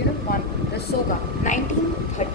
Unit 1, the SOGA, 1930.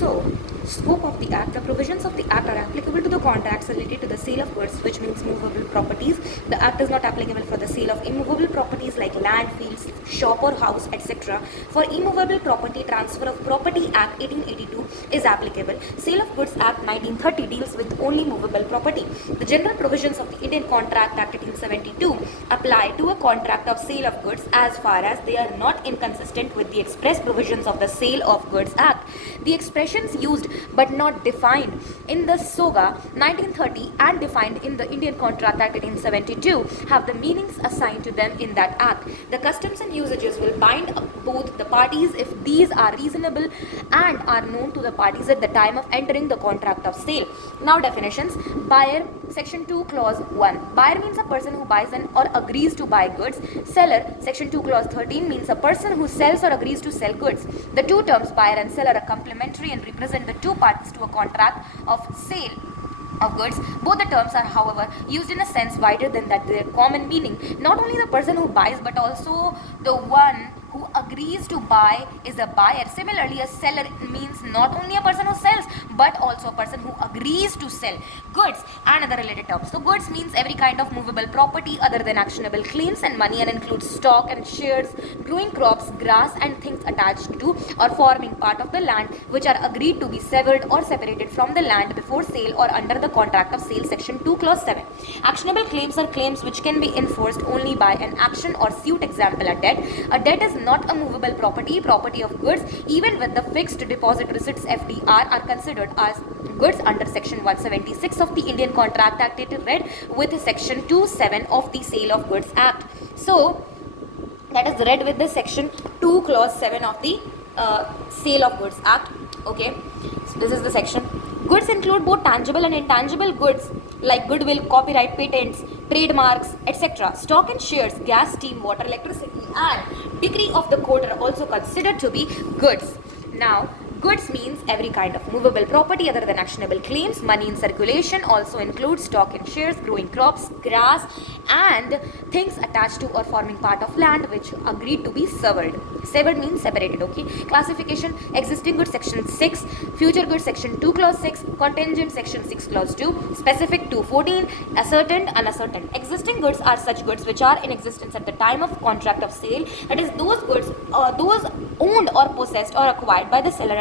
So, scope of the Act. The provisions of the Act are applicable to the contracts related to the sale of goods, which means movable properties. The Act is not applicable for the sale of immovable properties like land, fields, shop or house, etc. For immovable property, Transfer of Property Act 1882 is applicable. Sale of Goods Act 1930 deals with only movable property. The general provisions of the Indian Contract Act 1872 apply to a contract of sale of goods as far as they are not inconsistent with the express provisions of the Sale of Goods Act. The expressions used but not defined in the SOGA 1930 and defined in the Indian Contract Act 1872 have the meanings assigned to them in that act. The customs and usages will bind both the parties if these are reasonable and are known to the parties at the time of entering the contract of sale. Now definitions. Buyer, section 2 clause 1. Buyer means a person who buys or agrees to buy goods. Seller, section 2 clause 13, means a person who sells or agrees to sell goods. The two terms buyer and seller are complementary and represent the two parties to a contract of sale of goods. Both the terms are, however, used in a sense wider than that their common meaning. Not only the person who buys but also the one who agrees to buy is a buyer. Similarly, a seller means not only a person who sells but also a person who agrees to sell goods and other related terms. So goods means every kind of movable property other than actionable claims and money, and includes stock and shares, growing crops, grass and things attached to or forming part of the land which are agreed to be severed or separated from the land before sale or under the contract of sale, section 2 clause 7. Actionable claims are claims which can be enforced only by an action or suit. Example, a debt. A debt is not a movable property of goods. Even with the fixed deposit receipts FDR are considered as goods under section 176 of the Indian Contract Act. It is read with section 27 of the Sale of Goods Act. So that is read with the section 2 clause 7 of the Sale of Goods Act. Okay, so this is the section. Goods include both tangible and intangible goods like goodwill, copyright, patents, trademarks, etc. Stock and shares, gas, steam, water, electricity and decree of the court are also considered to be goods. Now, goods means every kind of movable property other than actionable claims. Money in circulation also includes stock and shares, growing crops, grass and things attached to or forming part of land which agreed to be severed. Severed means separated. Okay. Classification. Existing goods section 6, future goods section 2 clause 6, contingent section 6 clause 2, specific 214, ascertained, unascertained. Existing goods are such goods which are in existence at the time of contract of sale. That is, those goods those owned or possessed or acquired by the seller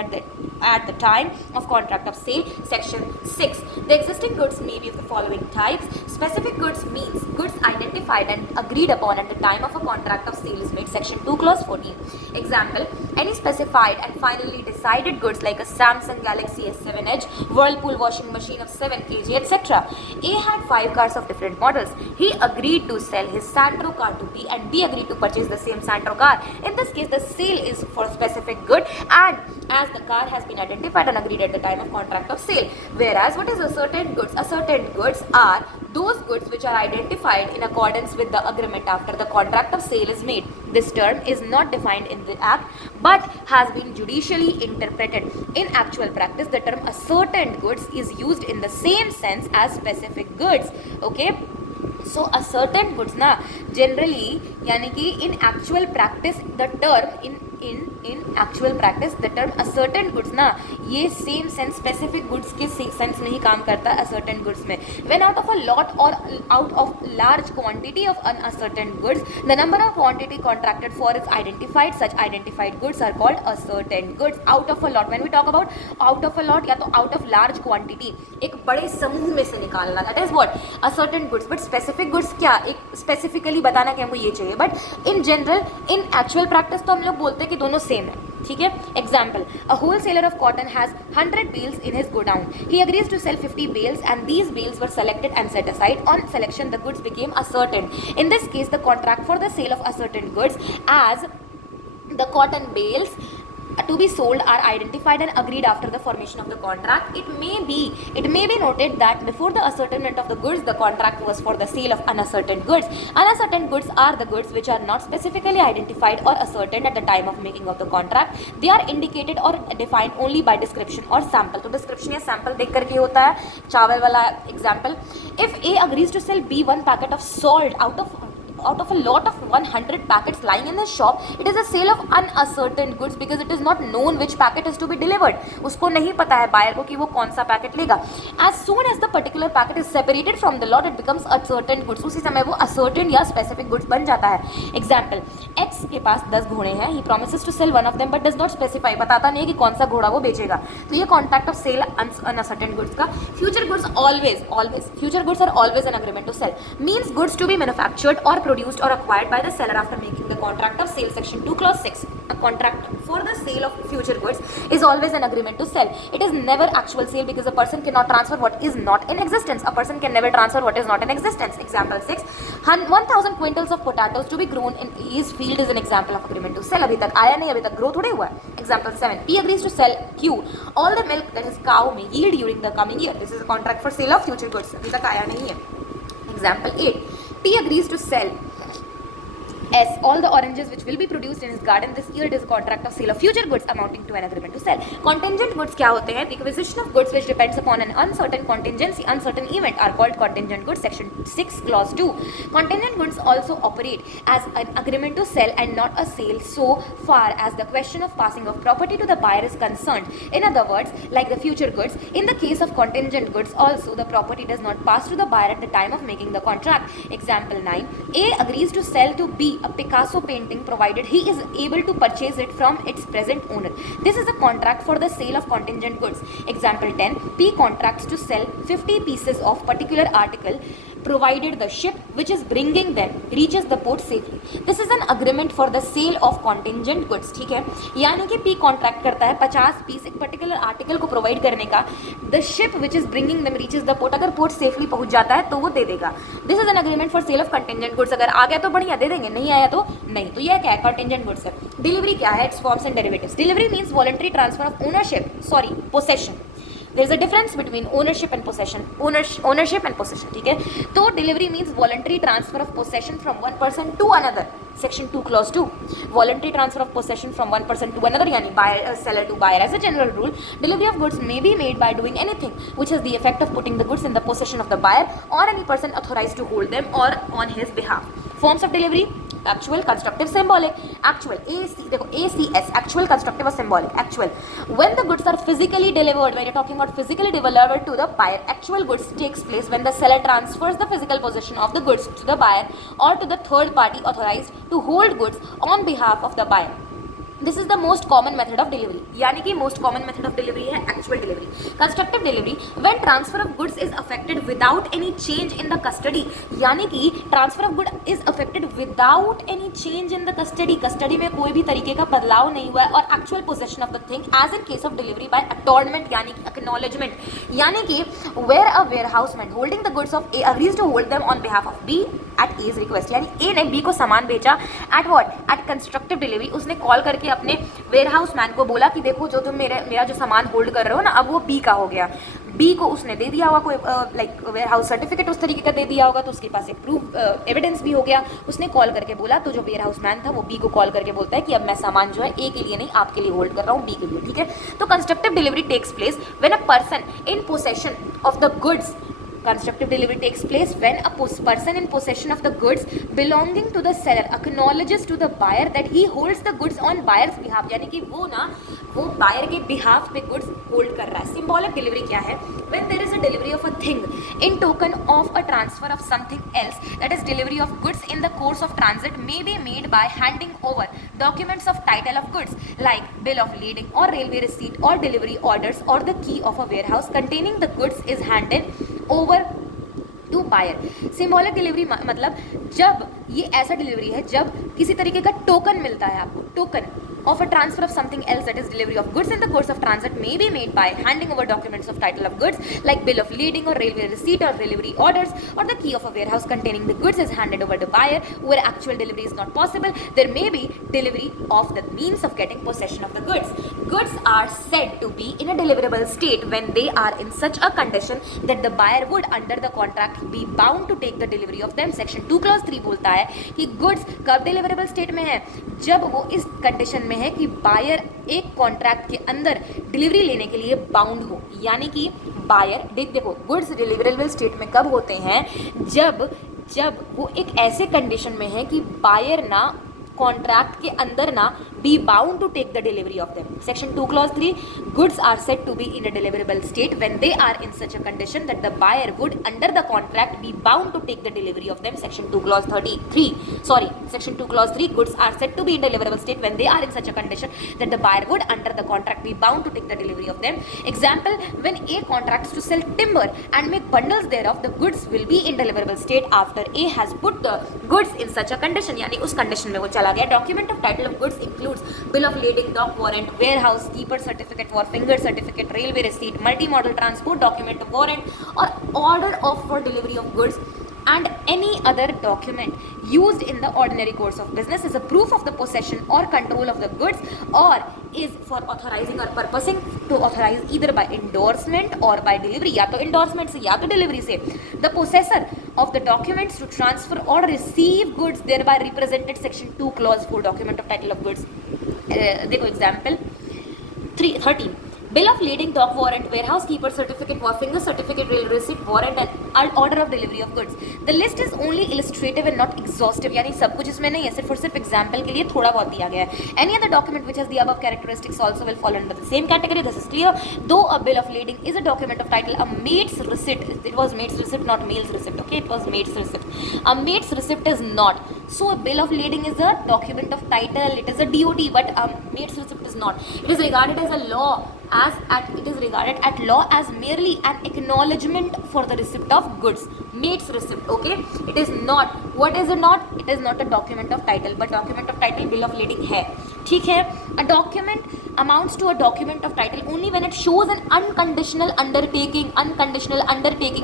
at the time of contract of sale, section 6. The existing goods may be of the following types. Specific goods means goods identified and agreed upon at the time of a contract of sale is made, section 2 clause 14. Example, any specified and finally decided goods like a Samsung Galaxy S7 Edge, Whirlpool washing machine of 7 kg, etc. A had 5 cars of different models. He agreed to sell his Santro car to B and B agreed to purchase the same Santro car. In this case, the sale is for specific good and as the car has been identified and agreed at the time of contract of sale. Whereas what is ascertained goods? Ascertained goods are those goods which are identified in accordance with the agreement after the contract of sale is made. This term is not defined in the Act but has been judicially interpreted. In actual practice, the term ascertained goods is used in the same sense as specific goods. Okay. So ascertained goods na generally यानी कि in actual practice the term in actual practice the term ascertained goods ना ये same sense specific goods के sense नहीं काम करता ascertained goods में. When out of a lot or out of large quantity of unascertained goods, the number of quantity contracted for is identified. Such identified goods are called ascertained goods. Out of a lot, when we talk about out of a lot या तो out of large quantity एक बड़े समूह में से निकालना, that is what ascertained goods. But specific goods क्या, एक specifically बताना कि हमको ये चाहिए. But in general in actual practice तो हम लोग बोलते हैं कि दोनों सेम है. ठीक है. Example, a wholesaler of cotton has 100 bales in his godown. He agrees to sell 50 bales and these bales were selected and set aside. On selection, the goods became ascertained. In this case, the contract for the sale of ascertained goods as the cotton bales to be sold are identified and agreed after the formation of the contract. It may be noted that before the ascertainment of the goods, the contract was for the sale of unascertained goods. Unascertained goods are the goods which are not specifically identified or ascertained at the time of making of the contract. They are indicated or defined only by description or sample. तो description या sample देख करके होता है. चावल वाला example. If A agrees to sell B 1 packet of salt out of out of a lot of 100 packets lying in the shop, it is a sale of unascertain goods because it is not known which packet is to be delivered. उसको नहीं पता है buyer को कि वो कौन सा packet लेगा. As soon as the particular packet is separated from the lot, it becomes ascertain goods. उसी समय वो ascertain या specific goods बन जाता है. Example, X के पास 10 घोड़े हैं. He promises to sell one of them but does not specify. बताता नहीं है कि कौन सा घोड़ा वो बेचेगा. तो ये contract of sale unascertain goods का. Future goods future goods are always an agreement to sell. Means goods to be manufactured or produced or acquired by the seller after making the contract of sale. Section 2 clause 6. A contract for the sale of future goods is always an agreement to sell. It is never actual sale because a person cannot transfer what is not in existence. A person can never transfer what is not in existence. Example 6. 1000 quintals of potatoes to be grown in his field is an example of agreement to sell. अभी तक आया नहीं, अभी तक grow थोड़े हुआ है. Example 7. P agrees to sell Q all the milk that his cow may yield during the coming year. This is a contract for sale of future goods. अभी तक आया नहीं है. Example 8. P agrees to sell S all the oranges which will be produced in his garden this year. It is a contract of sale of future goods amounting to an agreement to sell. Contingent goods क्या होते हैं? The acquisition of goods which depends upon an uncertain contingency, uncertain event are called contingent goods. Section 6 clause 2. Contingent goods also operate as an agreement to sell and not a sale so far as the question of passing of property to the buyer is concerned. In other words, like the future goods, in the case of contingent goods also the property does not pass to the buyer at the time of making the contract. Example 9. A agrees to sell to B a Picasso painting provided he is able to purchase it from its present owner. This is a contract for the sale of contingent goods. Example 10. P contracts to sell 50 pieces of particular article provided the ship which is bringing them reaches the port safely. This is an agreement for the sale of contingent goods. ठीक है, यानी कि P contract करता है 50 piece एक particular article को provide करने का. The ship which is bringing them reaches the port, अगर पोर्ट सेफली पहुंच जाता है तो वो दे देगा. This is an agreement for sale of contingent goods. अगर आ गया तो बढ़िया दे देंगे, नहीं आया तो नहीं. तो यह क्या है? कंटिजेंट गुड्स है. डिलीवरी क्या है? It's forms and derivatives. Delivery means voluntary transfer of ownership, sorry possession. There is a difference between ownership and possession. Ownership and possession. ठीक है, तो delivery means voluntary transfer of possession from one person to another. Section 2 clause 2. Voluntary transfer of possession from one person to another, यानी buyer seller to buyer. As a general rule, delivery of goods may be made by doing anything which has the effect of putting the goods in the possession of the buyer or any person authorized to hold them or on his behalf. Forms of delivery: actual, constructive, symbolic. Actual, AC, देखो ACS, actual, constructive और symbolic. Actual, when the goods are physically delivered, when you're talking about physically delivered to the buyer, actual goods takes place when the seller transfers the physical possession of the goods to the buyer or to the third party authorized to hold goods on behalf of the buyer. This is the most common method of delivery. यानी कि most common method of delivery है actual delivery. Constructive delivery, when transfer of goods is affected without any change in the custody. यानी कि transfer of good is affected without any change in the custody. Custody में कोई भी तरीके का बदलाव नहीं हुआ है. और actual possession of the thing as in case of delivery by attornment यानी कि acknowledgement. यानी कि where a warehouseman holding the goods of A agrees to hold them on behalf of B at A's request. यानी A ने B को सामान बेचा at what? At constructive delivery. उसने कॉल करके अपने वेयर हाउस मैन को बोला कि देखो जो तुम मेरा जो सामान होल्ड कर रहे हो ना, अब वो बी का हो गया. बी को उसने दे दिया होगा कोई लाइक वेयर हाउस सर्टिफिकेट उस तरीके का दे दिया होगा, तो उसके पास एक प्रूफ एविडेंस भी हो गया. उसने कॉल करके बोला, तो जो वेयर हाउस मैन था वो बी को कॉल करके बोलता है कि अब मैं सामान जो है ए के लिए नहीं आपके लिए होल्ड कर रहा हूँ, बी के लिए. ठीक है, तो constructive delivery takes place when a person in possession of the goods. Constructive delivery takes place when a person in possession of the goods belonging to the seller acknowledges to the buyer that he holds the goods on buyer's behalf. यानी कि वो buyer के behalf पे goods hold कर रहा है. Symbolic delivery क्या है? When there is a delivery of a thing in token of a transfer of something else, that is delivery of goods in the course of transit may be made by handing over documents of title of goods like bill of lading or railway receipt or delivery orders or the key of a warehouse containing the goods is handed over to buyer. Symbolic delivery मतलब जब ये ऐसा delivery है जब किसी तरीके का token मिलता है आपको, token of a transfer of something else, that is delivery of goods in the course of transit may be made by handing over documents of title of goods like bill of lading or railway receipt or delivery orders, or the key of a warehouse containing the goods is handed over to buyer. Where actual delivery is not possible, there may be delivery of the means of getting possession of the goods. Goods are said to be in a deliverable state when they are in such a condition that the buyer would under the contract be bound to take the delivery of them. Section 2 clause 3 बोलता है कि goods कब deliverable state में है? जब वो इस condition में है कि बायर एक कॉन्ट्रैक्ट के अंदर डिलीवरी लेने के लिए बाउंड हो. यानी कि बायर देखो गुड्स डिलीवरेबल स्टेट में कब होते हैं? जब वो एक ऐसे कंडीशन में है कि बायर ना कॉन्ट्रैक्ट के अंदर ना be bound to take the delivery of them. Section 2 clause 3, goods are said to be in a deliverable state when they are in such a condition that the buyer would under the contract be bound to take the delivery of them. Section 2 clause 3, goods are said to be in deliverable state when they are in such a condition that the buyer would under the contract be bound to take the delivery of them. Example, when A contracts to sell timber and make bundles thereof, the goods will be in deliverable state after A has put the goods in such a condition. यानी उस condition में वो चला गया. Document of title of goods includes bill of lading, dock warrant, warehouse keeper certificate, for finger certificate, railway receipt, multi-modal transport document, warrant or order of for delivery of goods, and any other document used in the ordinary course of business is a proof of the possession or control of the goods, or is for authorizing or purposing to authorize either by endorsement or by delivery, या तो endorsement से या तो delivery से, the possessor of the documents to transfer or receive goods thereby represented. Section 2 clause 4, document of title of goods. देखो example 13, bill of lading, dock warrant, warehouse keeper certificate, for finger certificate, rail receipt, warrant and order of delivery of goods. The list is only illustrative and not exhaustive, यानी सब कुछ इसमें नहीं है, सिर्फ और सिर्फ example के लिए थोड़ा बहुत दिया गया है. Any other document which has the above characteristics also will fall under the same category. This is clear. Though a bill of lading is a document of title, a mate's receipt, it was mate's receipt, not male's receipt. Okay, it was mate's receipt. A mate's receipt is not. So a bill of lading is a document of title. It is a DOT, but a mate's receipt is not. It is regarded as a law. It is regarded at law as merely an acknowledgement for the receipt of goods. Mate's receipt, okay? It is not. What is it not? It is not a document of title, but document of title bill of lading है. ठीक है? A document amounts to a document of title only when it shows an unconditional undertaking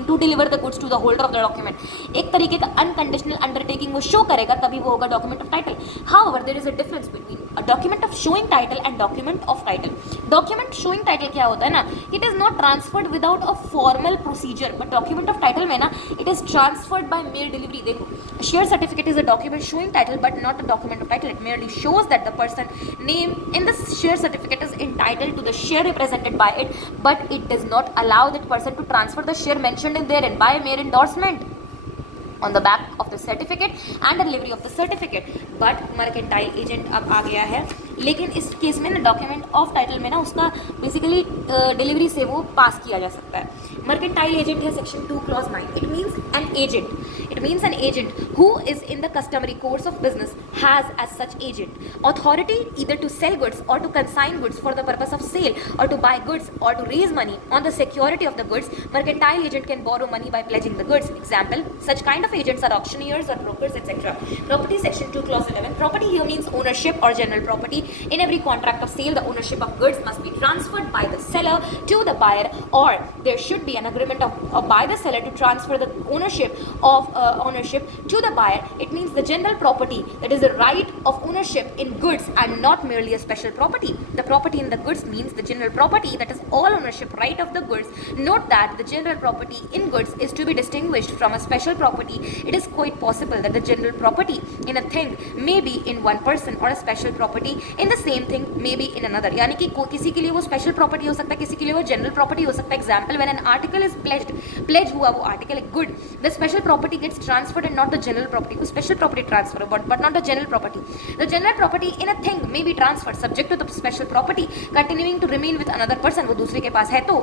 to deliver the goods to the holder of the document. एक तरीके का unconditional undertaking वो show करेगा तभी वो होगा document of title. However, there is a difference between a document of showing title and document of title. Document showing title क्या होता है ना? It is not transferred without a formal procedure, but document of title में ना it is transferred by mere delivery. देखो, share certificate is a document showing title but not a document of title. It merely shows that the person name in the share certificate is entitled to the share represented by it, but it does not allow that person to transfer the share mentioned in therein by mere endorsement on the back of the certificate and the delivery of the certificate. But mercantile agent अब आ गया है, लेकिन इस case में ना document of title में ना उसका बेसिकली डिलीवरी से वो पास किया जा सकता है. मर्केंटाइल एजेंट है section 2 clause 9. It means an agent who is in the customary course of business has as such agent authority either to sell goods or to consign goods for the purpose of sale or to buy goods or to raise money on the security of the goods. Mercantile agent can borrow money by pledging the goods. Example, such kind of agents are auctioneers or brokers, etc. Property section 2 clause 11. Property here means ownership or general property. In every contract of sale, the ownership of goods must be transferred by the seller to the buyer, or there should be an agreement by the seller to transfer the ownership to the buyer. It means the general property, that is the right of ownership in goods and not merely a special property. The property in the goods means the general property, that is all ownership right of the goods. Note that the general property in goods is to be distinguished from a special property. It is quite possible that the general property in a thing may be in one person, or a special property in the same thing may be in another. यानी कि किसी के लिए वो special property हो सकता है, किसी के लिए वो general property हो सकता है. Example, when an article is pledge हुआ वो article एक good, the special property gets transferred and not the general property. वो special property transfer but not the general property. The general property in a thing may be transferred subject to the special property continuing to remain with another person. वो दूसरे के पास है तो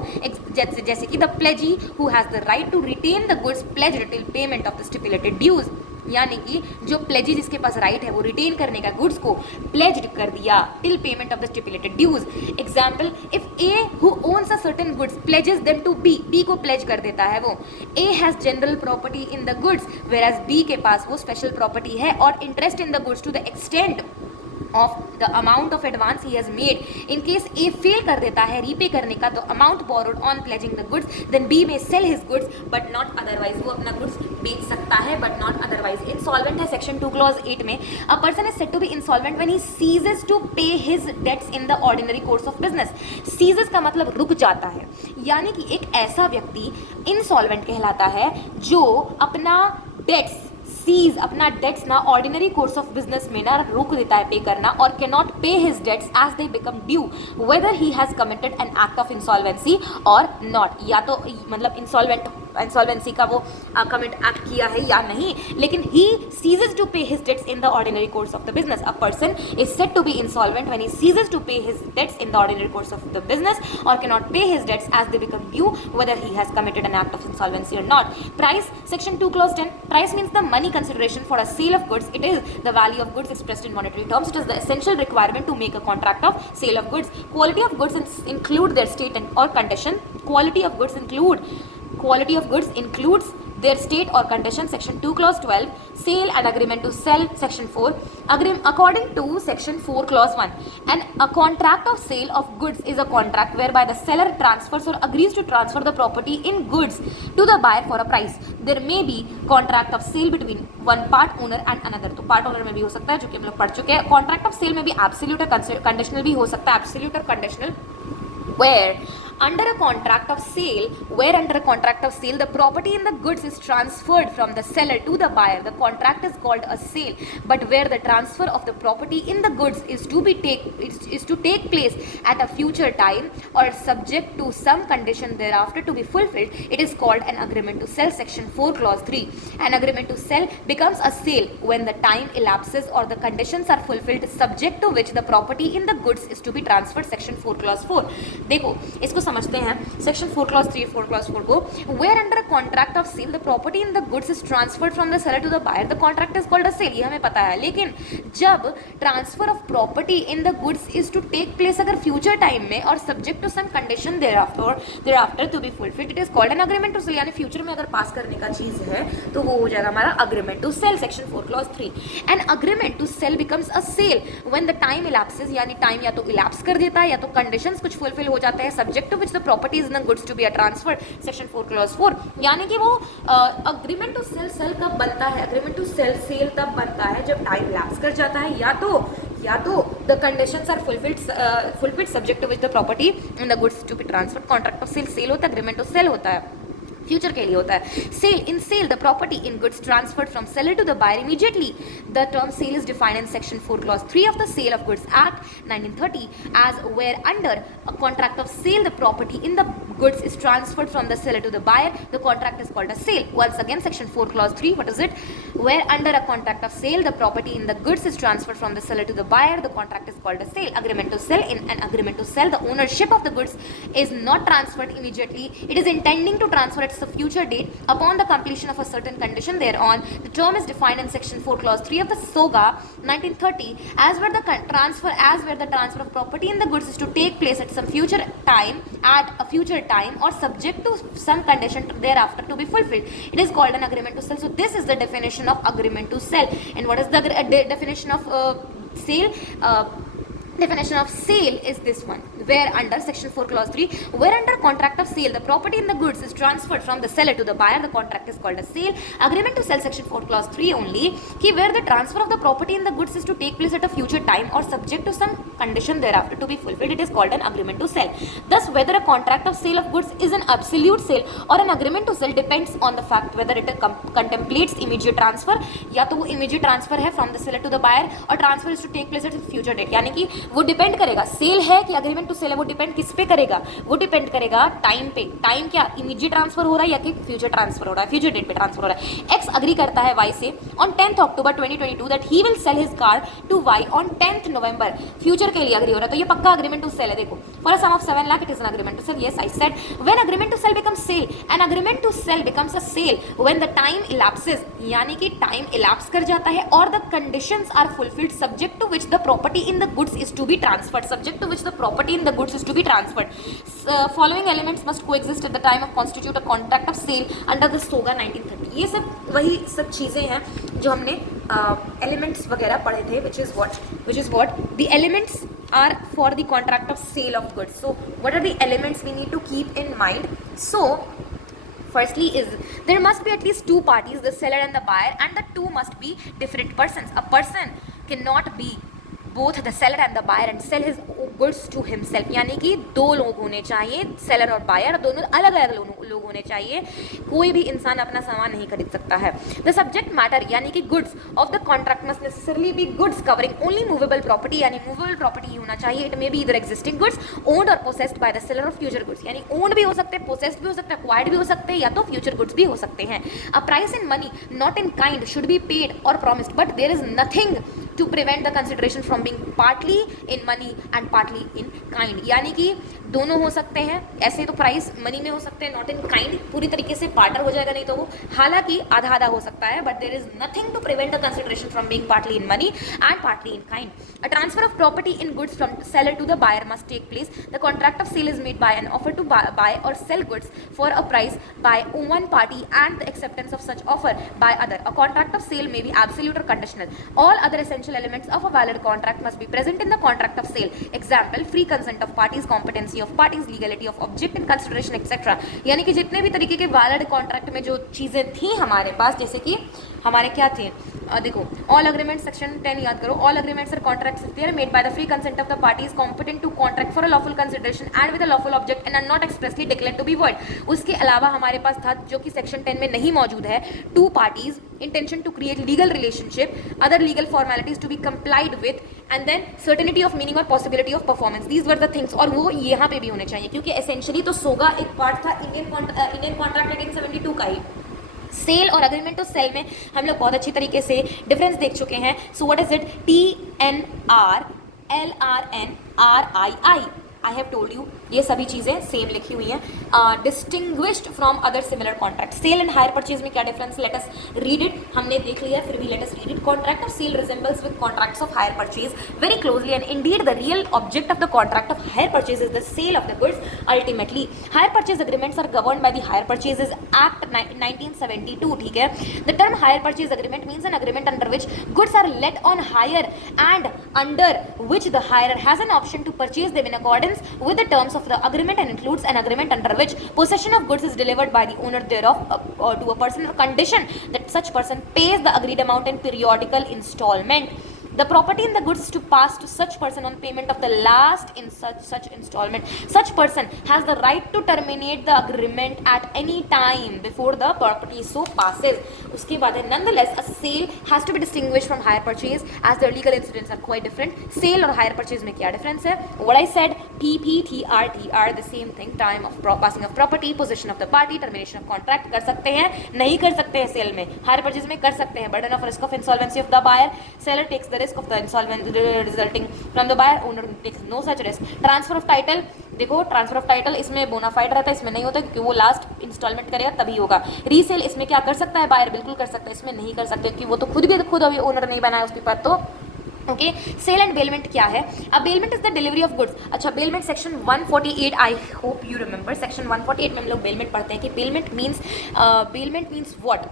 जैसे कि the pledgee who has the right to retain the goods pledged till payment of the stipulated dues. यानी कि जो प्लेजी जिसके पास राइट है वो रिटेन करने का गुड्स को प्लेज्ड कर दिया till payment of the stipulated dues. Example, if A who owns a certain goods pledges them to B, B को प्लेज कर देता है वो. A has general property in the goods where as B के पास वो स्पेशल प्रॉपर्टी है और interest in the goods to the extent of the amount of advance he has made. In case A fail कर देता है repay करने का तो amount borrowed on pledging the goods, then B may sell his goods but not otherwise. वो अपना goods बेच सकता है but not otherwise. Insolvent है section 2 clause 8 में. A person is said to be insolvent when he ceases to pay his debts in the ordinary course of business. Ceases का मतलब रुक जाता है, यानी कि एक ऐसा व्यक्ति insolvent कहलाता है जो अपना debts सीज अपना डेट्स ना ऑर्डिनरी कोर्स ऑफ बिजनेस में ना रोक देता है पे करना और can not pay his debts as they become due whether he has committed an act of insolvency और नॉट. या तो मतलब इंसॉल्वेंट इंसॉल्वेंसी का वो कमिट एक्ट किया है या नहीं, लेकिन he ceases to pay his debts in the ordinary course of the business. A person is said to be insolvent when he ceases to pay his debts in the ordinary course of the business or cannot pay his debts as they become due, whether he has committed an act of insolvency or not. Price, section 2 clause 10. Price means the money consideration for a sale of goods. It is the value of goods expressed in monetary terms. It is the essential requirement to make a contract of sale of goods. Quality of goods include their state and or condition. Quality of goods includes their state or condition, section 2 clause 12. Sale and agreement to sell, section 4. According to section 4 clause 1, and a contract of sale of goods is a contract whereby the seller transfers or agrees to transfer the property in goods to the buyer for a price. There may be contract of sale between one part owner and another. तो part owner में भी हो सकता है, जो कि हम लोग पढ़ चुके हैं. कॉन्ट्रैक्ट ऑफ सेल में भी एब्सोल्यूट और कंडीशनल भी हो सकता है, एब्सोल्यूट और conditional. where under a contract of sale the property in the goods is transferred from the seller to the buyer, the contract is called a sale. But where the transfer of the property in the goods is to take place at a future time or subject to some condition thereafter to be fulfilled, it is called an agreement to sell, section 4 clause 3. An agreement to sell becomes a sale when the time elapses or the conditions are fulfilled subject to which the property in the goods is to be transferred, section 4 clause 4. देखो इसको समझते हैं, section 4 clause 3 4 clause 4 को. Where under a contract of sale the property in the goods is transferred from the seller to the buyer, the contract is called a sale, ये हमें पता है. लेकिन जब transfer of property in the goods is to take place अगर future time में और subject to some condition thereafter to be fulfilled, it is called an agreement to sell. यानी फ्यूचर में अगर पास करने का चीज है तो वो हो जाएगा हमारा agreement to sell, section 4 clause 3. An agreement to sell becomes a sale when the time elapses, यानी टाइम या तो इलैप्स कर देता है या तो कंडीशंस कुछ फुलफिल हो जाते हैं, subject to which the property is in the goods to be transferred, section 4 clause 4. यानी कि वो अग्रीमेंट टू सेल कब बनता है, अग्रीमेंट टू सेल तब बनता है जब टाइम लैप्स कर जाता है या तो the conditions are fulfilled subject to which the property in the goods to be transferred. Contract of sale होता है, अग्रीमेंट टू सेल होता है, फ्यूचर के लिए होता है. Sale, in sale the property in goods transferred from seller to the buyer immediately. The term sale is defined in section 4 clause 3 of the sale of goods act 1930 as where under a contract of sale the property in the goods is transferred from the seller to the buyer, the contract is called a sale. Once again, section 4 clause 3, what is it? Where under a contract of sale the property in the goods is transferred from the seller to the buyer, the contract is called a sale. Agreement to sell, in an agreement to sell the ownership of the goods is not transferred immediately, it is intending to transfer at a future date upon the completion of a certain condition thereon. The term is defined in section 4 clause 3 of the SOGA 1930 as where the transfer of property in the goods is to take place at some future time, at a future time or subject to some condition thereafter to be fulfilled, it is called an agreement to sell. So this is the definition of agreement to sell. And what is the definition of sale? Definition of sale is this one, where under section 4 clause 3, where under contract of sale the property in the goods is transferred from the seller to the buyer, the contract is called a sale. Agreement to sell, section 4 clause 3 only, कि where the transfer of the property in the goods is to take place at a future time or subject to some condition thereafter to be fulfilled, it is called an agreement to sell. Thus whether a contract of sale of goods is an absolute sale or an agreement to sell depends on the fact whether it contemplates immediate transfer, या तो वो immediate transfer है from the seller to the buyer और transfer is to take place at a future date. यानी कि वो depend करेगा, cell है कि अग्रीमेंट टू सेल है, वो डिपेंड किस पे करेगा, वो डिपेंड करेगा टाइम पे. टाइम क्या इमीडिएट ट्रांसफर हो रहा है या कि फ्यूचर ट्रांसफर हो रहा है, फ्यूचर डेट पे ट्रांसफर हो रहा है. एक्स अग्री करता है वाई से on 10th October 2022 that he will sell his car to Y on 10th November. Future के लिए अग्री हो रहा है तो ये पक्का अग्रीमेंट टू सेल है. देखो for a sum of 7 lakh it is an agreement to sell. Yes I said when agreement to sell becomes sale, an agreement to sell becomes a sale when the time elapses, यानी कि time elapse कर जाता है और the conditions are fulfilled subject to which the property in the goods is to be transferred, subject to which the property in the goods is to be transferred. Following elements must coexist at the time of constitute a contract of sale under the SOGA 1930. ये सब वही सब चीज़ें हैं जो हमने elements वगैरह पढ़े थे, which is what the elements are for the contract of sale of goods. So what are the elements we need to keep in mind? So firstly is there must be at least two parties, the seller and the buyer, and the two must be different persons. A person cannot be both the seller and the buyer and sell his goods to himself, यानी कि दो लोग होने चाहिए, seller और buyer, दोनों अलग अलग लोग होने चाहिए, कोई भी इंसान अपना सामान नहीं खरीद सकता है. द सब्जेक्ट मैटर यानी कि goods of the contract must necessarily be goods covering only movable property, यानी मूवेबल प्रॉपर्टी ही होना चाहिए. इट मे बी इधर एक्जिस्टिंग गुड्स ओन्ड और possessed by the seller of future goods, यानी ओन्ड भी हो सकते हैं, पोसेस्ड भी हो सकते हैं, एक्वायर्ड भी हो सकते हैं, या तो फ्यूचर गुड्स भी हो सकते हैं. A price in money not in kind should be paid और promised, but there is nothing to prevent the consideration from being partly in money and partly in kind, यानी कि दोनों हो सकते हैं. ऐसे तो प्राइस मनी में हो सकते हैं, नॉट इन काइंड पूरी तरीके से पार्टर हो जाएगा नहीं तो वो, हालांकि आधा आधा हो सकता है, but there is nothing to prevent the consideration from being partly in money and partly in kind. A transfer of property in goods from seller to the buyer must take place. The contract of sale is made by an offer to buy or sell goods for a price by one party and the acceptance of such offer by other. A contract of sale may be absolute or conditional. All other essential elements of a valid contract must be present in the contract of sale. Example, free consent of parties, competency of parties, legality of object in consideration, etc. यानी कि जितने भी तरीके के valid contract में जो चीज़ें थी हमारे पास, जैसे कि हमारे क्या थे, देखो ऑल अग्रीमेंट सेक्शन 10 याद करो. All agreements are contracts if they are made by the free consent of the parties competent to contract for a lawful consideration and with a lawful object and are not expressly declared to be void. उसके अलावा हमारे पास था जो कि section 10 में नहीं मौजूद है, two parties, intention to create legal relationship, other legal formalities to be complied with, and then certainty of meaning और possibility of performance. These were the things, और वो यहाँ पे भी होने चाहिए, क्योंकि एसेंशियली तो सोगा एक पार्ट था इंडियन कॉन्ट्रैक्ट 1972 का ही. सेल और अग्रीमेंट टू सेल में हम लोग बहुत अच्छी तरीके से डिफरेंस देख चुके हैं. So what is it? TNRLRNRII. I have told you, ये सभी चीज़ें सेम लिखी हुई हैं. Distinguished from other similar contract. Sale and hire purchase में क्या difference? Let us read it. हमने देख लिया, फिर भी let us read it. Contract of sale resembles with contracts of hire purchase very closely and indeed the real object of the contract of hire purchase is the sale of the goods ultimately. Hire purchase agreements are governed by the hire purchases act 1972. ठीक है. The term hire purchase agreement means an agreement under which goods are let on hire and under which the hirer has an option to purchase them in accordance with the terms of the agreement and includes an agreement under which possession of goods is delivered by the owner thereof to a person on condition that such person pays the agreed amount in periodical installment. The property and the goods to pass to such person on payment of the last in such installment. Such person has the right to terminate the agreement at any time before the property so passes. उसके बाद है nonetheless a sale has to be distinguished from hire purchase as their legal incidents are quite different. Sale और hire purchase में क्या difference है? What I said, TR the same thing. Time of passing of property, possession of the party, termination of contract कर सकते हैं, नहीं कर सकते हैं सेल में. hire purchase में कर सकते हैं. burden of risk of insolvency of the buyer. Seller takes the risk of the insolvency resulting from the buyer. Owner takes no such risk. Transfer of title, देखो ट्रांसफर ऑफ टाइटल इसमें bonafide रहता है, इसमें नहीं होता क्योंकि वो last instalment करेगा तभी होगा. रीसेल इसमें क्या कर सकता है बायर? बिल्कुल कर सकता है. इसमें नहीं कर सकते क्योंकि वो तो खुद अभी ओनर नहीं बना है उस पेपर. तो ओके, सेल एंड बेलमेंट क्या है? अब bailment is the delivery of goods. अच्छा, bailment section 148, I hope you remember, section 148 में हम लोग बेलमेंट पढ़ते हैं कि bailment means what.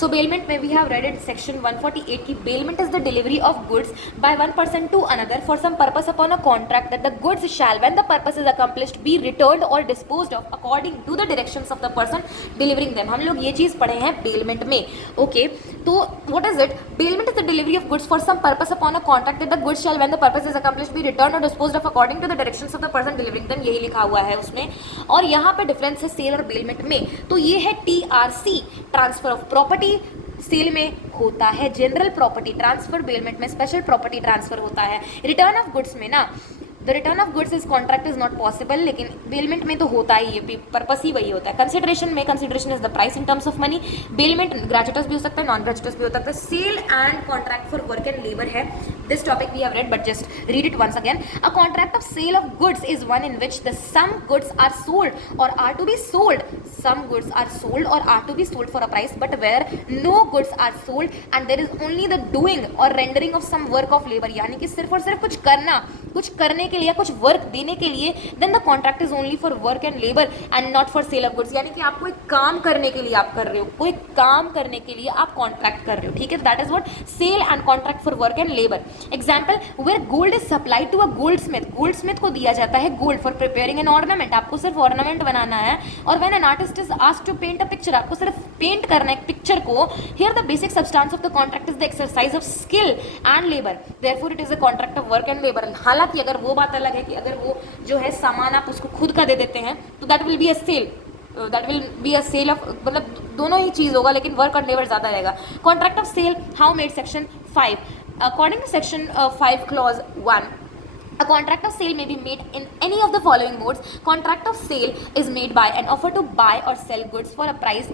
So bailment में we have read it section 148 की bailment is the delivery of goods by one person to another for some purpose upon a contract that the goods shall, when the purpose is accomplished, be returned or disposed of according to the directions of the person delivering them. हम लोग ये चीज़ पढ़े हैं bailment में. Okay, तो what is it? Bailment is the delivery of goods for some purpose upon a contract that the goods shall, when the purpose is accomplished, be returned or disposed of according to the directions of the person delivering them. यही लिखा हुआ है उसमें. और यहाँ पे difference है cell और बेलमेंट में. तो ये है TRC, transfer of property. Sale में होता है जनरल प्रॉपर्टी ट्रांसफर, बेलमेंट में स्पेशल प्रॉपर्टी ट्रांसफर होता है. रिटर्न ऑफ गुड्स में ना the return of goods is contract is not possible, लेकिन बेलमेंट में तो होता ही है, पर्पस ही वही होता है. कंसिडरेशन में consideration is the price in terms of money. Bailment gratuitous भी हो सकता है, नॉन ग्रेचुटस भी हो सकता है. Sale and contract for work and labour है. This topic we have read but just read it once a contract of sale of goods is one in which the some goods are sold और are to be sold. Some goods are sold or are to be sold for a price, but where no goods are sold and there is only the doing or rendering of some work of labor, यानी कि सिर्फ और सिर्फ कुछ करना, कुछ करने के लिए, कुछ वर्क देने के लिए, then the contract is only for work and labor and not for sale of goods. यानी कि आप कोई काम करने के लिए आप कर रहे हो, कोई काम करने के लिए आप कॉन्ट्रैक्ट कर रहे हो. ठीक है, that is what sale and contract for work and labour. Example, where gold is supplied to a goldsmith, goldsmith को दिया जाता है gold for preparing an ornament, आपको सिर्फ ऑर्नामेंट बनाना है। और when an artist is asked to paint a picture, आपको सिर्फ पेंट करना है पिक्चर को। Here the basic substance of the contract is the exercise of skill and labour, therefore it is a contract of work and labour. हालांकि अगर वो बात अलग है कि अगर वो जो है सामान आप उसको खुद का दे देते हैं तो that will be a sale, that will be a sale of, मतलब दोनों ही चीज़ होगा लेकिन वर्क और लेबर ज़्यादा रहेगा। Contract of sale how made, section 5, according to section 5 clause 1, a contract of sale may be made in any of the following modes. Contract of sale is made by an offer to buy or sell goods for a price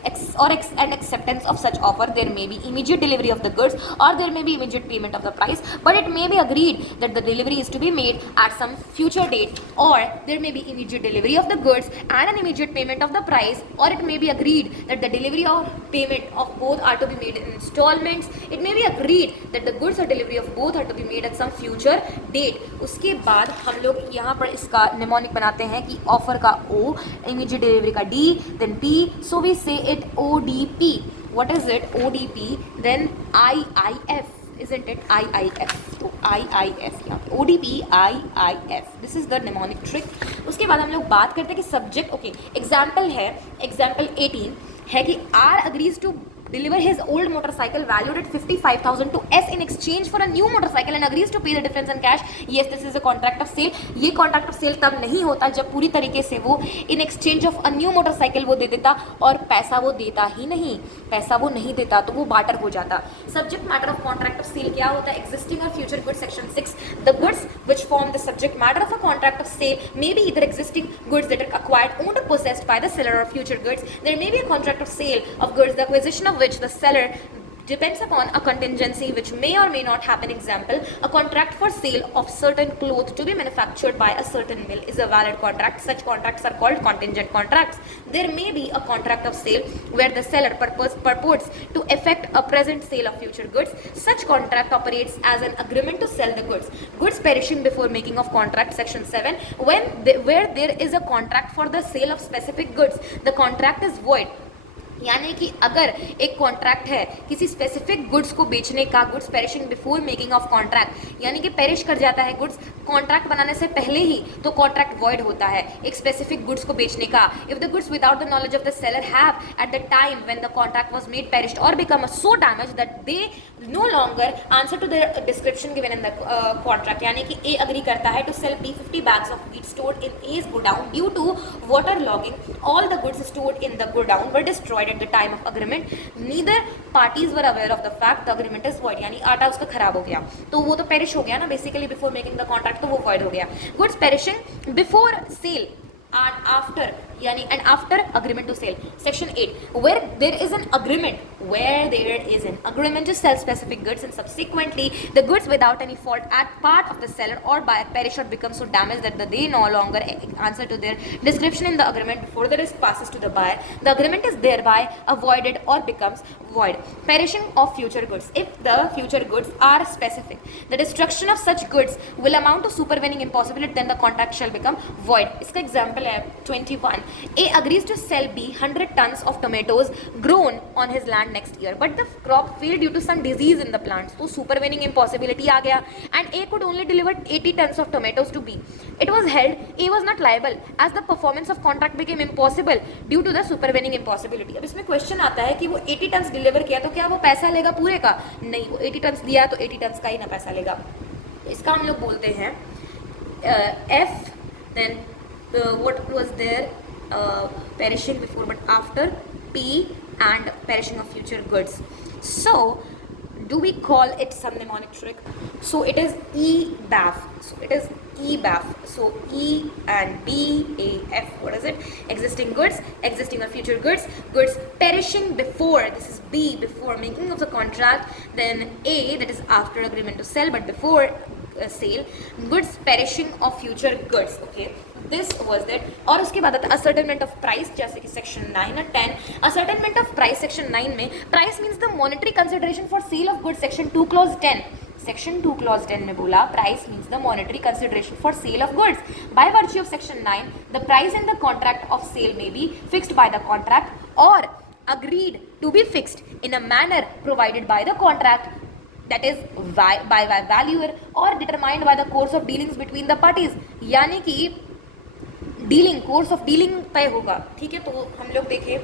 and acceptance of such offer. There may be immediate delivery of the goods or there may be immediate payment of the price, but it may be agreed that the delivery is to be made at some future date, or there may be immediate delivery of the goods and an immediate payment of the price, or it may be agreed that the delivery or payment of both are to be made in installments. It may be agreed that the goods or delivery of both are to be made at some future date. उसके बाद हम लोग यहाँ पर इसका mnemonic बनाते हैं कि ऑफर का O, इमीडिएट डिलीवरी का D, then P, so we say it ODP. What is it? ODP, then IIF, isn't it? IIF, तो IIF यहाँ पे ODP IIF, this is the mnemonic trick. उसके बाद हम लोग बात करते हैं कि सब्जेक्ट, ओके एग्जाम्पल है, एग्जाम्पल 18 है कि R agrees to deliver his old motorcycle valued at 55,000 to S in exchange for a new motorcycle and agrees to pay the difference in cash. Yes, this is a contract of sale. ये contract of sale तब नहीं होता जब पूरी तरीके से वो in exchange of a new motorcycle वो दे देता और पैसा वो देता ही नहीं, पैसा वो नहीं देता तो वो बार्टर हो जाता। Subject matter of contract of sale क्या होता है? Existing or future goods, section 6. The goods which form the subject matter of a contract of sale may be either existing goods that are acquired, owned or possessed by the seller, or future goods. There may be a contract of sale of goods, the acquisition of which the seller depends upon a contingency which may or may not happen. Example, a contract for sale of certain cloth to be manufactured by a certain mill is a valid contract. Such contracts are called contingent contracts. There may be a contract of sale where the seller purports to effect a present sale of future goods. Such contract operates as an agreement to sell the goods. Goods perishing before making of contract, section 7. Where there is a contract for the sale of specific goods, the contract is void. यानी कि अगर एक contract है किसी specific goods को बेचने का, goods perishing before making of contract, यानी कि पेरिश कर जाता है गुड्स कॉन्ट्रैक्ट बनाने से पहले ही, तो कॉन्ट्रैक्ट वॉइड होता है एक स्पेसिफिक गुड्स को बेचने का। If the goods without the knowledge of the seller have at the time when the contract was made perished और become so damage that they no longer answer to the description given in the contract, यानी कि A agree करता है to sell B 50 bags of wheat stored in A's godown due to water logging. All the goods stored in the godown were destroyed at the time of agreement. Neither parties were aware of the fact the agreement is void. यानी आटा उसका खराब हो गया तो वो तो perish हो गया ना basically before making the contract, तो वो void हो गया। Goods perishing before sale and after, yani and after agreement to sell, section 8, where there is an agreement to sell specific goods and subsequently the goods without any fault at part of the seller or buyer perish or become so damaged that they no longer answer to their description in the agreement before the risk passes to the buyer, the agreement is thereby avoided or becomes void. Perishing of future goods, if the future goods are specific, the destruction of such goods will amount to supervening impossibility, then the contract shall become void. इसका example है 21. A agrees to sell B 100 tons of tomatoes grown on his land next year, but the crop failed due to some disease in the plants. So supervening impossibility आ गया and A could only deliver 80 tons of tomatoes to B. It was held A was not liable as the performance of contract became impossible due to the supervening impossibility. अब इसमें question आता है कि वो 80 tons deliver किया तो क्या वो पैसा लेगा पूरे का? नहीं, वो 80 tons दिया तो 80 tons का ही ना पैसा लेगा। इसका हम लोग बोलते हैं F, then what was there perishing before but after, P and perishing of future goods. So do we call it some mnemonic trick? So it is EBAF. So it is EBAF. So E and B, A, F. What is it? Existing goods, existing or future goods, goods perishing before. This is B, before making of the contract. Then A, that is after agreement to sell but before sale, goods perishing of future goods. Okay, this was that. और उसके बाद आता है ascertainment of price, जैसे कि section 9 और 10. ascertainment of price section 9 में price means the monetary consideration for sale of goods, section 2 clause 10. section 2 clause 10 में बोला price means the monetary consideration for sale of goods. By virtue of section 9, the price in the contract of sale may be fixed by the contract or agreed to be fixed in a manner provided by the contract that is by valuer or determined by the course of dealings between the parties, यानी कि dealing, course of dealing तय होगा, ठीक है। तो हम लोग देखें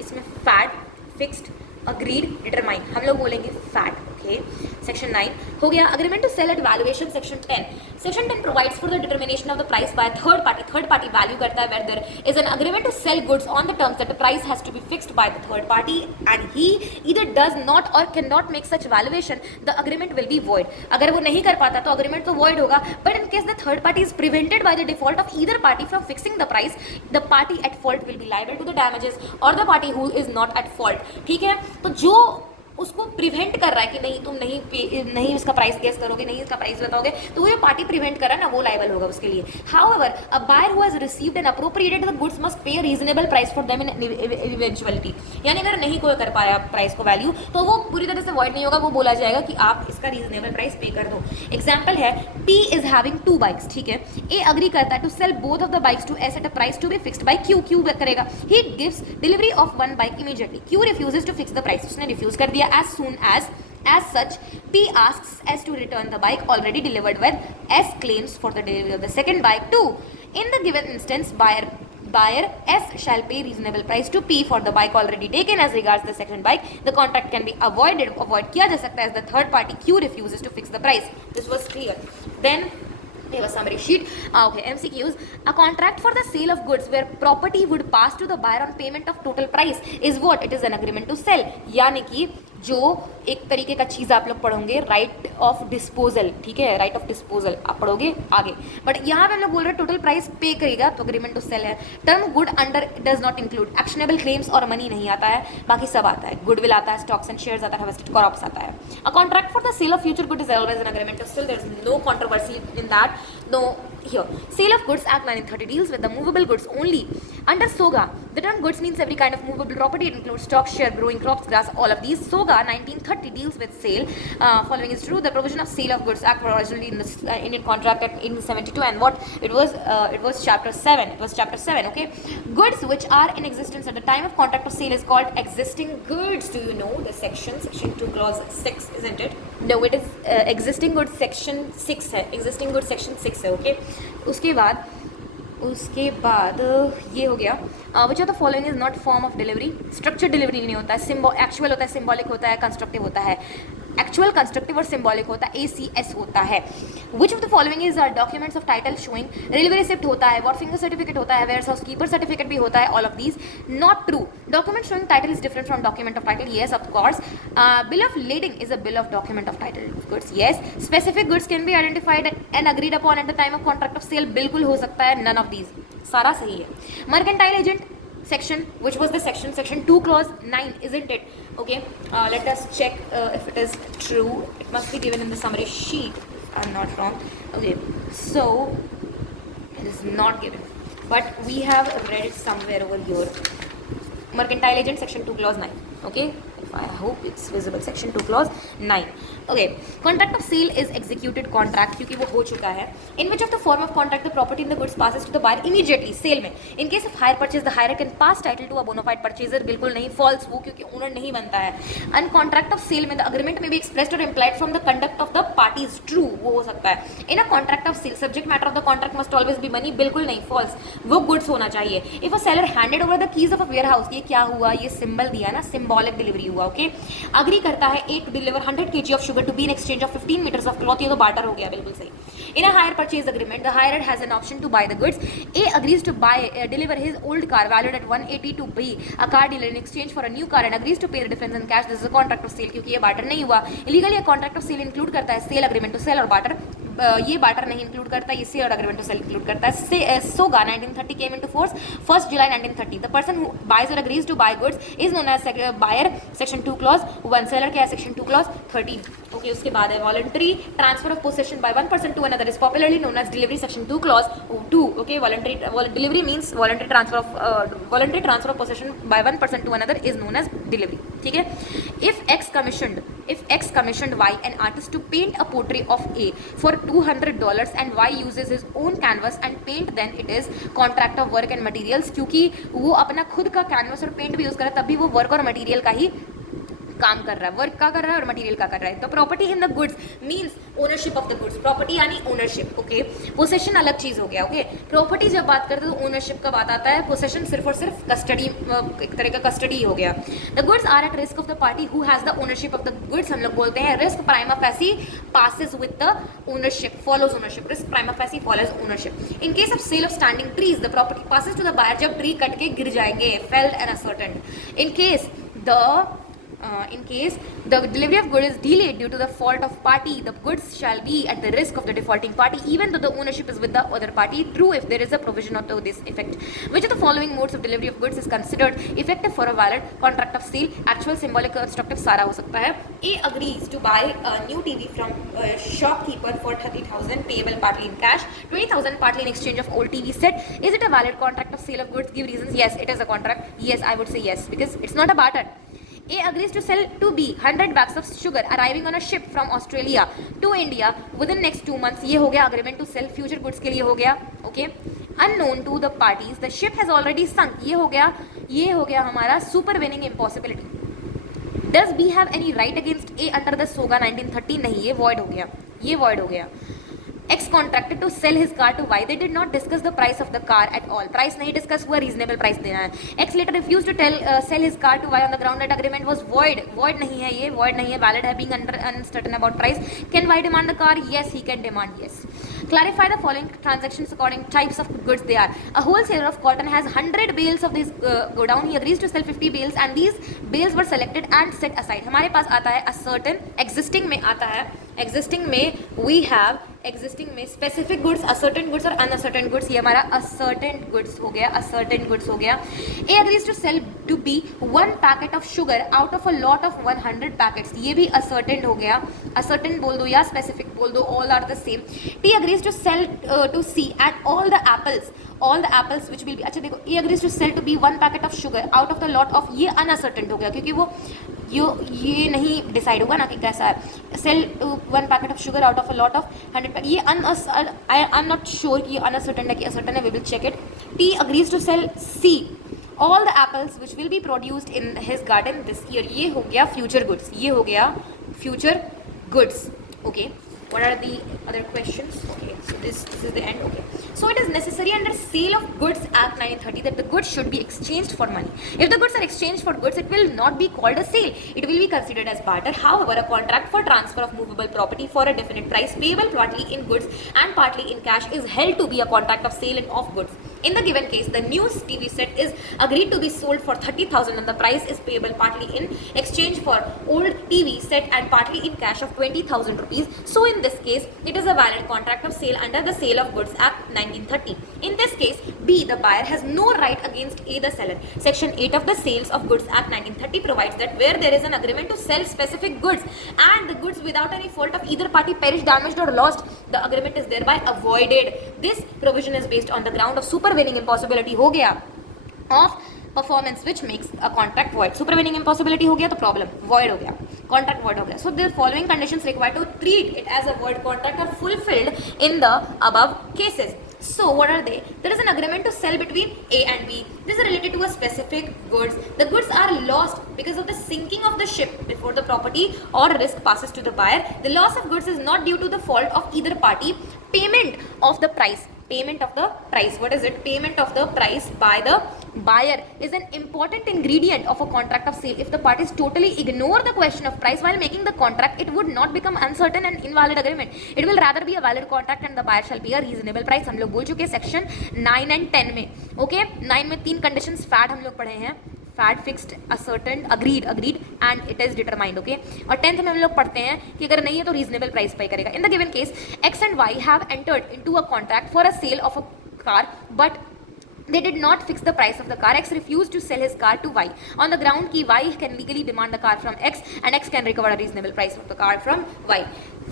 इसमें फैट, फिक्स्ड, अग्रीड, डिटरमाइन, हम लोग बोलेंगे फैट, ओके। सेक्शन 9 हो गया agreement to sell at valuation. Section 10 provides for the determination of the price by third party. Third party value करता है where there is an agreement to sell goods on the terms that the price has to be fixed by the third party and he either does not और can not make such valuation, the agreement will be void. अगर वो नहीं कर पाता तो agreement तो void होगा, but in case the third party is prevented by the default of either party from fixing the price, the party at fault will be liable to the damages और the party who is not at fault, ठीक है। तो जो उसको prevent कर रहा है कि नहीं तुम नहीं इसका प्राइस गेस करोगे, नहीं इसका प्राइस बताओगे, तो वो जो पार्टी प्रिवेंट कर रहा है ना, वो लायबल होगा उसके लिए। However a buyer who has received and appropriated the goods must pay a reasonable price for them in eventuality, यानी अगर नहीं कोई कर पाया प्राइस को वैल्यू तो वो पूरी तरह से वॉइड नहीं होगा, वो बोला जाएगा कि आप इसका रीजनेबल प्राइस पे कर दो। एग्जाम्पल है P इज हैविंग 2 बाइक्स, ठीक है। A अग्री करता है to sell both of the bikes to S at a price to be fixed by Q। Q करेगा, he gives delivery of 1 bike immediately. Q refuses to fix the price, उसने refuse कर दिया। As soon as such P asks S to return the bike already delivered when S claims for the delivery of the second bike too. In the given instance, buyer S shall pay reasonable price to P for the bike already taken. As regards the second bike, the contract can be avoid किया जा सकता है as the third party Q refuses to fix the price. This was clear. Then we have a summary sheet. Okay, MCQs. A contract for the sale of goods where property would pass to the buyer on payment of total price is what? It is an agreement to sell. यानी कि जो एक तरीके का चीज़ आप लोग पढ़ोगे, right of disposal, ठीक है, राइट ऑफ डिस्पोजल आप पढ़ोगे आगे, बट यहाँ पे हम लोग बोल रहे हैं टोटल प्राइस पे करेगा तो अग्रीमेंट टू सेल है। Term good under does not include actionable claims और मनी नहीं आता है, बाकी सब आता है। गुडविल आता है, स्टॉक्स एंड शेयर्स आता है, हार्वेस्टेड क्रॉप्स आता है। A contract for the sale of future good is always an agreement to sell, there is no controversy in that, no here. Sale of goods Act 1930 deals with the movable goods only. Under SOGA, the term goods means every kind of movable property. It includes stock, share, growing crops, grass, all of these. SOGA 1930 deals with sale. Following is true. The provision of Sale of Goods Act were originally in the Indian Contract Act in 72, and what it was chapter 7. It was chapter 7. Okay, goods which are in existence at the time of contract of sale is called existing goods. Do you know the section 2 clause 6, isn't it? No, it is existing goods section 6 है, existing goods section 6 है, okay। उसके बाद ये हो गया which of the following is not form of delivery. Structure delivery नहीं होता है, एक्चुअल होता है, सिम्बॉलिक होता है, कंस्ट्रक्टिव होता है। एक्चुअल, कंस्ट्रक्टिव और सिम्बॉलिक होता है, ACS होता है। Which of the following is documents of title showing, railway receipt होता है, वॉट फिंगर सर्टिफिकेट होता है, वेयर हाउस कीपर सर्टिफिकेट भी होता है, all of these not true. Document showing title is different from document of title, yes of course. Bill of lading is a bill of document of title, of course yes. Specific goods can be identified and agreed upon at the time of contract of sale, बिल्कुल हो सकता है, none of these, सारा सही है। Mercantile agent section, which was the section 2 clause 9, isn't it? Okay, let us check if it is true. It must be given in the summary sheet if I'm not wrong. Okay, so it is not given, but we have read it somewhere over here. Mercantile agent section 2 clause 9, okay, I hope it's visible, section 2 clause 9. Okay, contract of sale is executed contract, क्योंकि वो हो चुका है। In which of the form of contract the property in the goods passes to the buyer immediately, sale में। In case of hire purchase the hirer can pass title to a bona fide purchaser, बिल्कुल नहीं, false वो, क्योंकि owner नहीं बनता है। And contract of sale में the agreement may be expressed or implied from the conduct of the parties, true वो हो सकता है। In a contract of sale subject matter of the contract must always be money, बिल्कुल नहीं, false, वो goods होना चाहिए। If a seller handed over the keys of a warehouse, ये क्या हुआ, ये सिंबल दिया ना, symbolic delivery हुआ, ओके। अग्री करता है A to deliver 100 kg of sugar to be in exchange of 15 meters of cloth, ये तो बार्टर हो गया, बिल्कुल सही। In a hire purchase agreement, the hirer has an option to buy the goods. A agrees to deliver his old car valued at 180 to B, a car dealer, in exchange for a new car, and agrees to pay the difference in cash. This is a contract of sale, क्योंकि ये barter नहीं हुआ। Illegally a contract of sale include करता है sale agreement to sell और barter, ये barter नहीं include करता, ये sale agreement to sell include करता है। सोगा 1930 came into force 1st July 1930. The person who buys or agrees to buy goods is known as buyer, section 2 clause 1, seller क्या है, section 2 clause 13. Okay, उसके बाद है voluntary transfer of possession by one person to another is popularly known as delivery, section 2 clause 2. Okay, voluntary delivery means voluntary transfer of possession by one person to another is known as delivery, ठीक है। If X commissioned Y an artist to paint a portrait of A for $200 and Y uses his own canvas and paint, then it is contract of work and materials, क्योंकि वो अपना खुद का canvas और paint भी use करे, तब भी वो वर्क और मटेरियल का ही काम कर रहा है, वर्क का कर रहा है और मटेरियल का कर रहा है. तो property in the goods means ownership of the goods. Property यानी ओनरशिप. ओके, पोसेशन अलग चीज हो गया. ओके, प्रॉपर्टी जब बात करते हैं तो ओनरशिप का बात आता है, पोसेशन सिर्फ और सिर्फ कस्टडी, एक तरह का कस्टडी हो गया. The goods are at risk of the party who has the ownership of the goods. हम लोग बोलते हैं risk prima facie passes with the ownership, follows ownership. Risk prima facie follows ownership. In case of sale of standing trees, the property passes to the buyer जब tree cut के गिर जाएंगे, felled and ascertained. In case the delivery of goods is delayed due to the fault of party, the goods shall be at the risk of the defaulting party even though the ownership is with the other party. True if there is a provision to this effect. Which of the following modes of delivery of goods is considered effective for a valid contract of sale? Actual, symbolic, constructive, सारा हो सकता है. A agrees to buy a new TV from a shopkeeper for 30,000 payable partly in cash, 20,000 partly in exchange of old TV set. Is it a valid contract of sale of goods? Give reasons. Yes, it is a contract. Yes, I would say yes because it's not a barter. A agrees to sell to B 100 bags of sugar arriving on a ship from Australia to India within next 2 months. ये हो गया agreement to sell future goods के लिए हो गया. Okay, unknown to the parties the ship has already sunk. ये हो गया हमारा supervening impossibility. Does B have any right against A under the SOGA 1930? नहीं, ये void हो गया. X contracted to sell his car to Y. They did not discuss the price of the car at all. Price नहीं discuss हुआ, reasonable price देना है. X later refused to sell his car to Y on the ground that agreement was void. Void नहीं है ये, void नहीं है, valid है, being uncertain about price. Can Y demand the car? Yes, he can demand. Yes. Clarify the following transactions according types of goods they are. A wholesaler of cotton has 100 bales of this go down. He agrees to sell 50 bales and these bales were selected and set aside. हमारे पास आता है a certain, existing में आता है, existing में we have existing में specific goods, ascertain goods और unascertain goods. ये हमारा ascertain goods हो गया. A agrees to sell to B 1 packet of sugar out of a lot of 100 packets. ये भी ascertain हो गया. Ascertain बोल दो या specific बोल दो, all are the same. T agrees to sell to C at all the apples which will be. अच्छा देखो, A agrees to sell to B 1 packet of sugar out of the lot of, ये unascertain हो गया क्योंकि वो ये नहीं decide होगा ना कि कैसा है. Sale 1 packet of sugar out of a lot of 100. ये आई एम नॉट श्योर कि अनसर्टन है कि असर्टन है. We will check it. T agrees to sell C all the apples which will be produced in his garden this year. ये हो गया future goods. Okay, what are the other questions? Okay, so this is the end. Okay, so it is necessary under Sale of Goods Act 1930 that the goods should be exchanged for money. If the goods are exchanged for goods, it will not be called a sale, it will be considered as barter. However, a contract for transfer of movable property for a definite price payable partly in goods and partly in cash is held to be a contract of sale and of goods. In the given case, the new TV set is agreed to be sold for 30,000 and the price is payable partly in exchange for old TV set and partly in cash of 20,000 rupees. So in this case, it is a valid contract of sale under the Sale of Goods Act 1930. In this case, B, the buyer has no right against A, the seller. Section 8 of the Sales of Goods Act 1930 provides that where there is an agreement to sell specific goods and the goods without any fault of either party perish, damaged or lost, the agreement is thereby avoided. This provision is based on the ground of supervening impossibility हो गया of performance which makes a contract void. Supervening impossibility हो गया तो problem void हो गया, contract void हो गया. So the following conditions required to treat it as a void contract are fulfilled in the above cases. So what are they? There is an agreement to sell between A and B. This is related to a specific goods. The goods are lost because of the sinking of the ship before the property or risk passes to the buyer. The loss of goods is not due to the fault of either party. Payment of the price. What is it? Payment of the price by the buyer is an important ingredient of a contract of sale. If the parties totally ignore the question of price while making the contract, it would not become uncertain and invalid agreement. It will rather be a valid contract and the buyer shall pay a reasonable price. हम लोग बोल चुके section 9 and 10 में. Okay, 9 में 3 conditions fat हम लोग पढ़े हैं. Fat, fixed, ascertain, agreed and it is determined. Okay, और 10th में हम लोग पढ़ते हैं कि अगर नहीं है तो रीजनेबल प्राइस पे करेगा. In the given case X and Y have entered into a contract for a sale of a car but they did not fix the price of the car. X refused to sell his car to Y on the ground कि Y can legally demand the car from X and X can recover a reasonable price of the car from Y.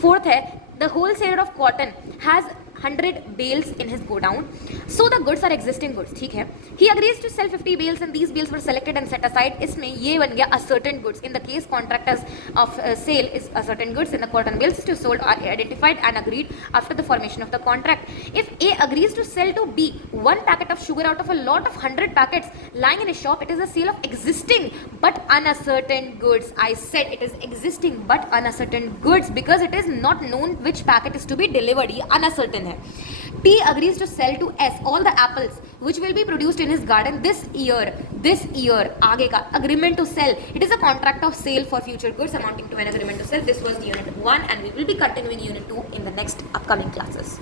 Fourth है, the wholesaler of cotton has 100 bales in his godown. So the goods are existing goods, ठीक है. He agrees to sell 50 bales and these bales were selected and set aside. इसमें ये बन गया a certain goods. In the case contractors of sale is a certain goods in the cotton bales to sold are identified and agreed after the formation of the contract. If A agrees to sell to B one packet of sugar out of a lot of 100 packets lying in a shop, it is a sale of existing but unascertain goods. I said it is existing but unascertain goods because it is not known which packet is to be delivered. ये unascertain है. T agrees to sell to S all the apples which will be produced in his garden this year. आगे का agreement to sell. It is a contract of sale for future goods amounting to an agreement to sell. This was unit 1 and we will be continuing unit 2 in the next upcoming classes.